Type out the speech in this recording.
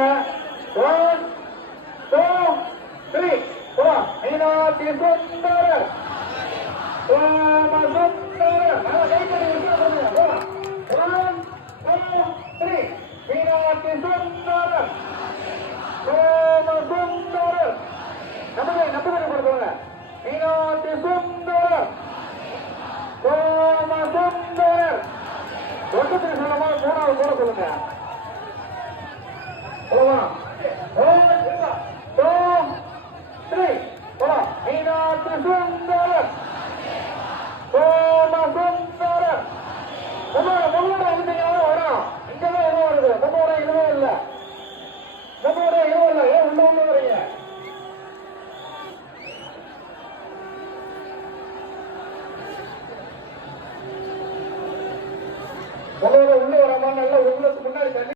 சொல்லுங்க. 1 2 3 போடா. மீனாட்சி சுந்தரர் சோமசுந்தரர் கை தட்டி சொல்லுங்க. போடா. 1 2 3 மீனாட்சி சுந்தரர் சோமசுந்தரர் நம்பர் கொடுத்துருங்க. மீனாட்சி சுந்தரர் சோமசுந்தரர் 1 சொல்லுமா 3வது கூட சொல்லுங்க.